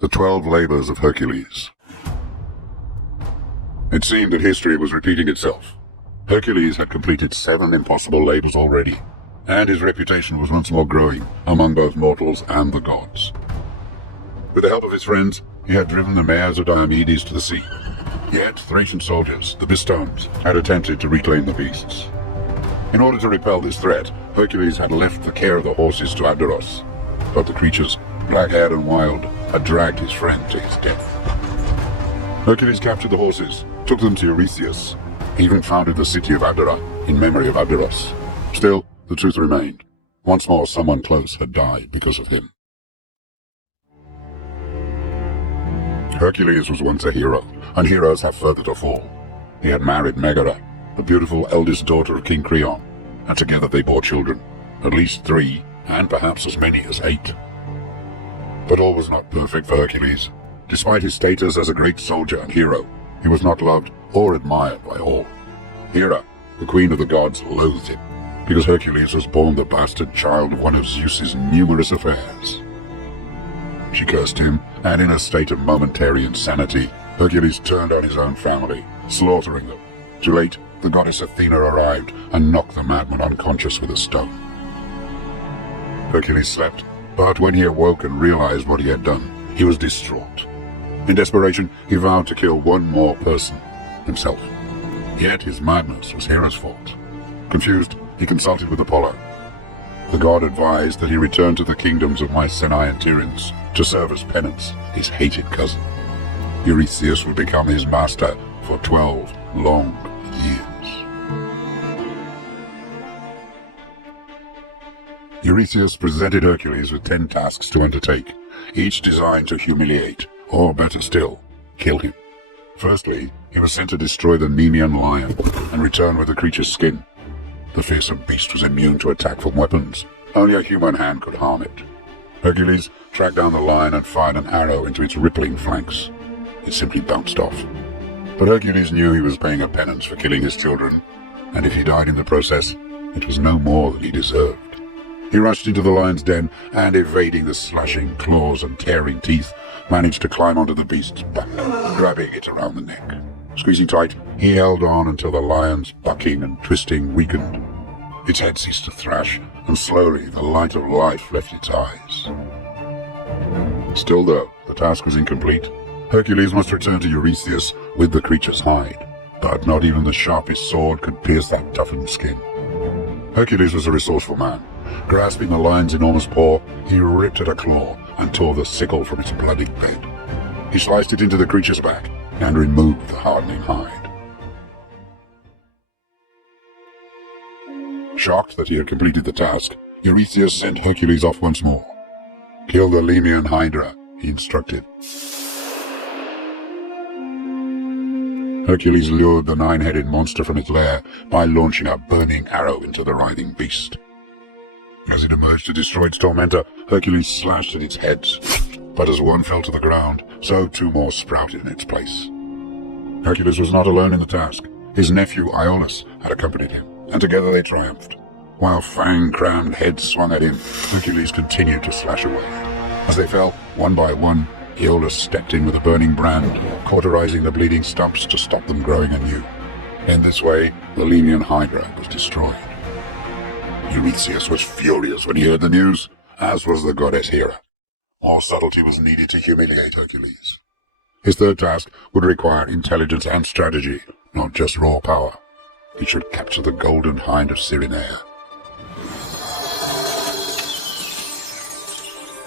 The 12 Labors of Hercules. It seemed that history was repeating itself. Hercules had completed 7 impossible labors already, and his reputation was once more growing among both mortals and the gods. With the help of his friends, he had driven the mares of Diomedes to the sea. Yet Thracian soldiers, the Bistones, had attempted to reclaim the beasts. In order to repel this threat, Hercules had left the care of the horses to Abderos, but the creatures, black-haired and wild, had dragged his friend to his death. Hercules captured the horses, took them to Eurystheus, even founded the city of Abdera in memory of Abderos. Still, the truth remained. Once more, someone close had died because of him. Hercules was once a hero, and heroes have further to fall. He had married Megara, the beautiful eldest daughter of King Creon, and together they bore children, at least 3, and perhaps as many as 8. But all was not perfect for Hercules. Despite his status as a great soldier and hero, he was not loved or admired by all. Hera, the queen of the gods, loathed him, because Hercules was born the bastard child of one of Zeus's numerous affairs. She cursed him, and in a state of momentary insanity, Hercules turned on his own family, slaughtering them. Too late, the goddess Athena arrived and knocked the madman unconscious with a stone. Hercules slept, but when he awoke and realized what he had done, he was distraught. In desperation, he vowed to kill one more person, himself. Yet his madness was Hera's fault. Confused, he consulted with Apollo. The god advised that he return to the kingdoms of Mycenae and Tiryns to serve as penance his hated cousin. Eurystheus would become his master for 12 long years. Eurystheus presented Hercules with 10 tasks to undertake, each designed to humiliate, or better still, kill him. Firstly, he was sent to destroy the Nemean lion and return with the creature's skin. The fearsome beast was immune to attack from weapons. Only a human hand could harm it. Hercules tracked down the lion and fired an arrow into its rippling flanks. It simply bounced off. But Hercules knew he was paying a penance for killing his children, and if he died in the process, it was no more than he deserved. He rushed into the lion's den, and evading the slashing claws and tearing teeth, managed to climb onto the beast's back, grabbing it around the neck. Squeezing tight, he held on until the lion's bucking and twisting weakened. Its head ceased to thrash, and slowly the light of life left its eyes. Still though, the task was incomplete. Hercules must return to Eurystheus with the creature's hide, but not even the sharpest sword could pierce that toughened skin. Hercules was a resourceful man. Grasping the lion's enormous paw, he ripped at a claw and tore the sickle from its bloody bed. He sliced it into the creature's back and removed the hardening hide. Shocked that he had completed the task, Eurystheus sent Hercules off once more. "Kill the Nemean Hydra," he instructed. Hercules lured the 9-headed monster from its lair by launching a burning arrow into the writhing beast. As it emerged to destroy its tormentor, Hercules slashed at its heads, but as one fell to the ground, so 2 more sprouted in its place. Hercules was not alone in the task. His nephew Iolaus had accompanied him, and together they triumphed. While fang-crammed heads swung at him, Hercules continued to slash away. As they fell, one by one, Iolaus stepped in with a burning brand, cauterizing the bleeding stumps to stop them growing anew. In this way, the Nemean Hydra was destroyed. Eurystheus was furious when he heard the news, as was the goddess Hera. More subtlety was needed to humiliate Hercules. His third task would require intelligence and strategy, not just raw power. He should capture the golden hind of Cyrenaia.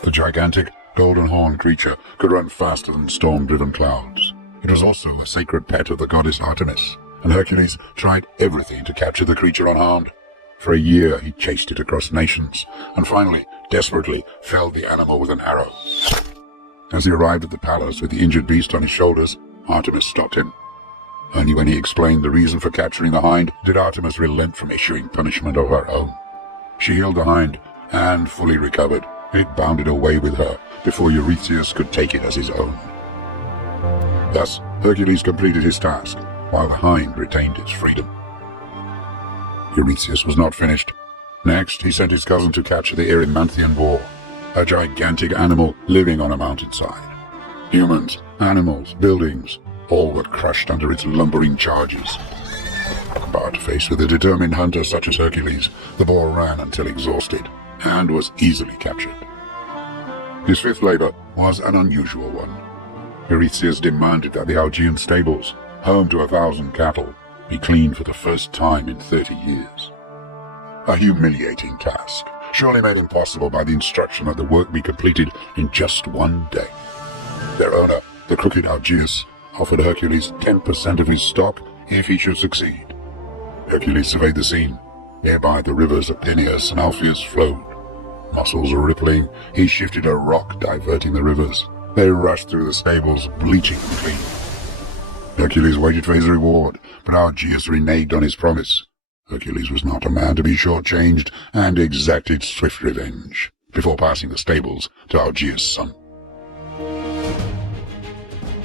The gigantic, golden-horned creature could run faster than storm-driven clouds. It was also a sacred pet of the goddess Artemis, and Hercules tried everything to capture the creature unharmed. For a year he chased it across nations, and finally, desperately, felled the animal with an arrow. As he arrived at the palace with the injured beast on his shoulders, Artemis stopped him. Only when he explained the reason for capturing the hind did Artemis relent from issuing punishment of her own. She healed the hind, and, fully recovered, it bounded away with her before Eurystheus could take it as his own. Thus, Hercules completed his task, while the hind retained its freedom. Eurystheus was not finished. Next, he sent his cousin to capture the Erymanthian boar, a gigantic animal living on a mountainside. Humans, animals, buildings, all were crushed under its lumbering charges. But faced with a determined hunter such as Hercules, the boar ran until exhausted, and was easily captured. His fifth labor was an unusual one. Eurystheus demanded that the Augean stables, home to 1,000 cattle, be cleaned for the first time in 30 years. A humiliating task, surely made impossible by the instruction that the work be completed in just one day. Their owner, the crooked Augeas, offered Hercules 10% of his stock if he should succeed. Hercules surveyed the scene. Nearby the rivers of Peneus and Alpheus flowed. Muscles rippling, he shifted a rock, diverting the rivers. They rushed through the stables, bleaching them clean. Hercules waited for his reward, but Augeas reneged on his promise. Hercules was not a man to be shortchanged, and exacted swift revenge, before passing the stables to Augeas' son.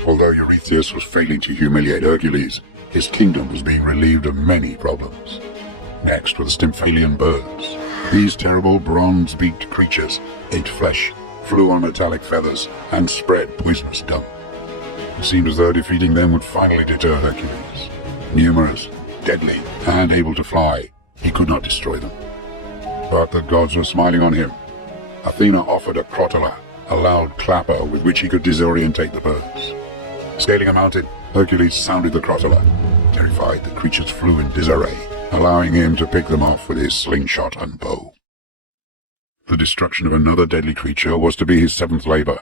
Although Eurystheus was failing to humiliate Hercules, his kingdom was being relieved of many problems. Next were the Stymphalian birds. These terrible bronze-beaked creatures ate flesh, flew on metallic feathers, and spread poisonous dung. It seemed as though defeating them would finally deter Hercules. Numerous, deadly, and able to fly, he could not destroy them. But the gods were smiling on him. Athena offered a crotala, a loud clapper with which he could disorientate the birds. Scaling a mountain, Hercules sounded the crotala. Terrified, the creatures flew in disarray, allowing him to pick them off with his slingshot and bow. The destruction of another deadly creature was to be his seventh labor.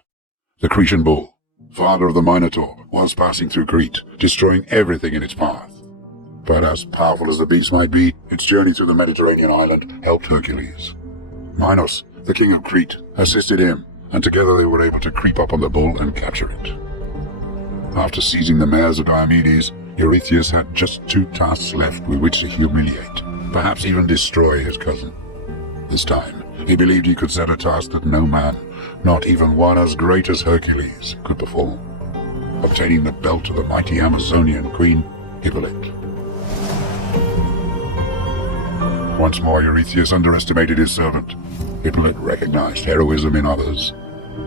The Cretan bull, father of the Minotaur, was passing through Crete, destroying everything in its path. But as powerful as the beast might be, its journey through the Mediterranean island helped Hercules. Minos, the king of Crete, assisted him, and together they were able to creep up on the bull and capture it. After seizing the mares of Diomedes, Eurystheus had just 2 tasks left with which to humiliate, perhaps even destroy his cousin. This time, he believed he could set a task that no man, not even one as great as Hercules, could perform: obtaining the belt of the mighty Amazonian queen, Hippolyte. Once more, Eurystheus underestimated his servant. Hippolyte recognized heroism in others.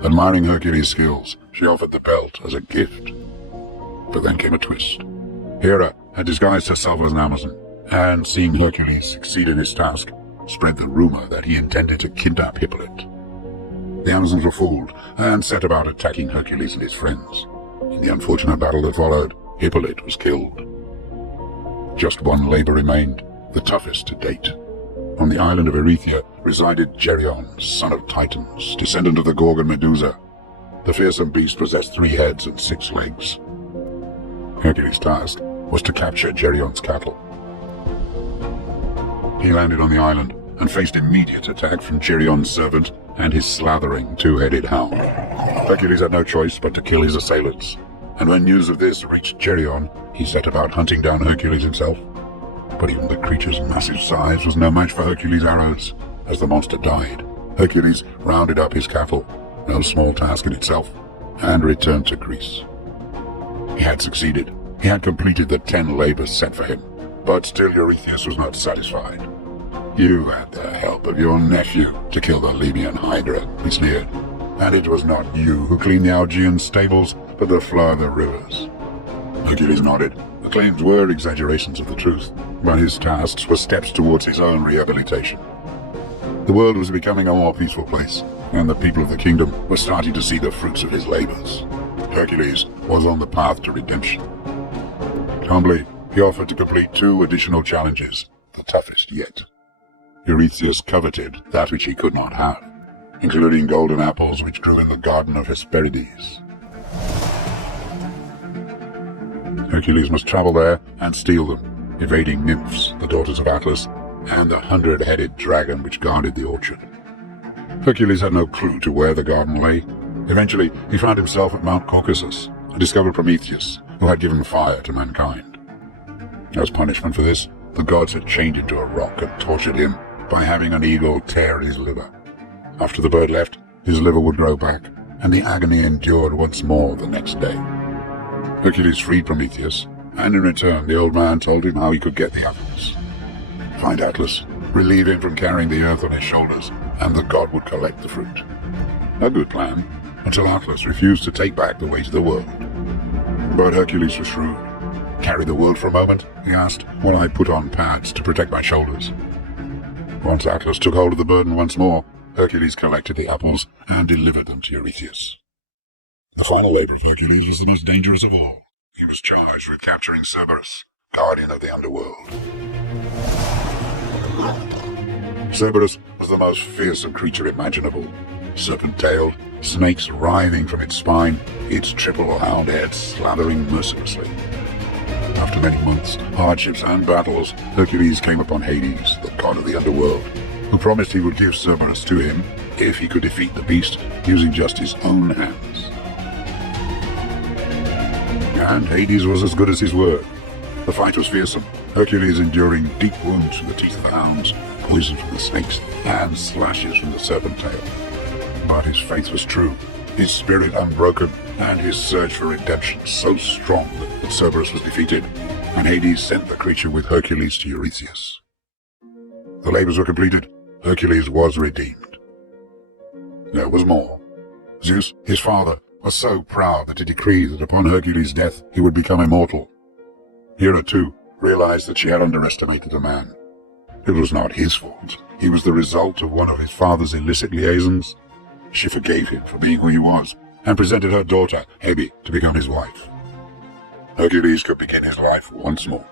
Admiring Hercules' skills, she offered the belt as a gift. But then came a twist. Hera had disguised herself as an Amazon, and seeing Hercules succeed in his task, spread the rumor that he intended to kidnap Hippolyte. The Amazons were fooled, and set about attacking Hercules and his friends. In the unfortunate battle that followed, Hippolyte was killed. Just one labor remained, the toughest to date. On the island of Erythea resided Geryon, son of Titans, descendant of the Gorgon Medusa. The fearsome beast possessed 3 heads and 6 legs. Hercules' task was to capture Geryon's cattle. He landed on the island and faced immediate attack from Geryon's servant and his slathering 2-headed hound. Hercules had no choice but to kill his assailants, and when news of this reached Geryon, he set about hunting down Hercules himself. But even the creature's massive size was no match for Hercules' arrows. As the monster died, Hercules rounded up his cattle, no small task in itself, and returned to Greece. He had succeeded. He had completed the 10 labors set for him, but still Eurystheus was not satisfied. "You had the help of your nephew to kill the Libyan Hydra," he sneered. "And it was not you who cleaned the Augean stables, but the flow of the rivers." Hercules nodded. The claims were exaggerations of the truth, but his tasks were steps towards his own rehabilitation. The world was becoming a more peaceful place, and the people of the kingdom were starting to see the fruits of his labors. Hercules was on the path to redemption. Humbly, he offered to complete 2 additional challenges, the toughest yet. Eurystheus coveted that which he could not have, including golden apples which grew in the garden of Hesperides. Hercules must travel there and steal them, evading nymphs, the daughters of Atlas, and the 100-headed dragon which guarded the orchard. Hercules had no clue to where the garden lay. Eventually, he found himself at Mount Caucasus and discovered Prometheus, who had given fire to mankind. As punishment for this, the gods had chained him to a rock and tortured him by having an eagle tear his liver. After the bird left, his liver would grow back, and the agony endured once more the next day. Hercules freed Prometheus, and in return the old man told him how he could get the apples. Find Atlas, relieve him from carrying the earth on his shoulders, and the god would collect the fruit. A good plan, until Atlas refused to take back the weight of the world. But Hercules was shrewd. Carry the world for a moment, he asked, while I put on pads to protect my shoulders. Once Atlas took hold of the burden once more, Hercules collected the apples and delivered them to Eurystheus. The final labor of Hercules was the most dangerous of all. He was charged with capturing Cerberus, guardian of the underworld. Cerberus was the most fearsome creature imaginable. Serpent-tailed, snakes writhing from its spine, its triple-hound head slathering mercilessly. After many months, hardships and battles, Hercules came upon Hades, the god of the underworld, who promised he would give Cerberus to him if he could defeat the beast using just his own hands. And Hades was as good as his word. The fight was fearsome, Hercules enduring deep wounds from the teeth of the hounds, poison from the snakes, and slashes from the serpent tail. But his faith was true, his spirit unbroken, and his search for redemption so strong that Cerberus was defeated, and Hades sent the creature with Hercules to Eurystheus. The labors were completed. Hercules was redeemed. There was more. Zeus, his father, was so proud that he decreed that upon Hercules' death he would become immortal. Hera, too, realized that she had underestimated the man. It was not his fault. He was the result of one of his father's illicit liaisons. She forgave him for being who he was, and presented her daughter, Hebe, to become his wife. Hercules could begin his life once more.